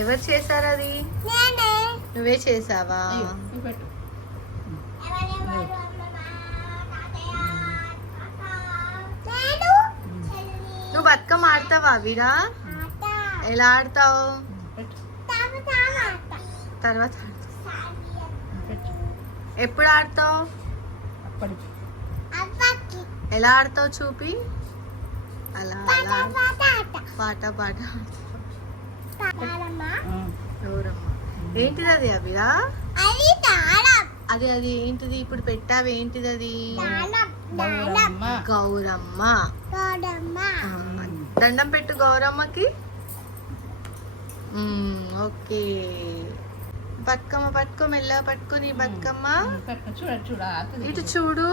ఎవరు చేశారు అది? నువ్వే చేసావా? నువ్వు బతుకమ్మ ఆడతావా వీరా? ఎలా ఆడతావు? తర్వాత ఎప్పుడు ఆడతావు? ఎలా ఆడతావు చూపి. అలా అలా పాట పాట. గౌరమ్మ ఏంటిది అది అవిరా? అది అది ఏంటిది ఇప్పుడు పెట్టావు? ఏంటిది అది? గౌరమ్మ. దండం పెట్టు గౌరమ్మకి. ఓకే. బతుకమ్మ పట్టుకో, మెల్ల పట్టుకో నీ బతుకమ్మ. ఇటు చూడు.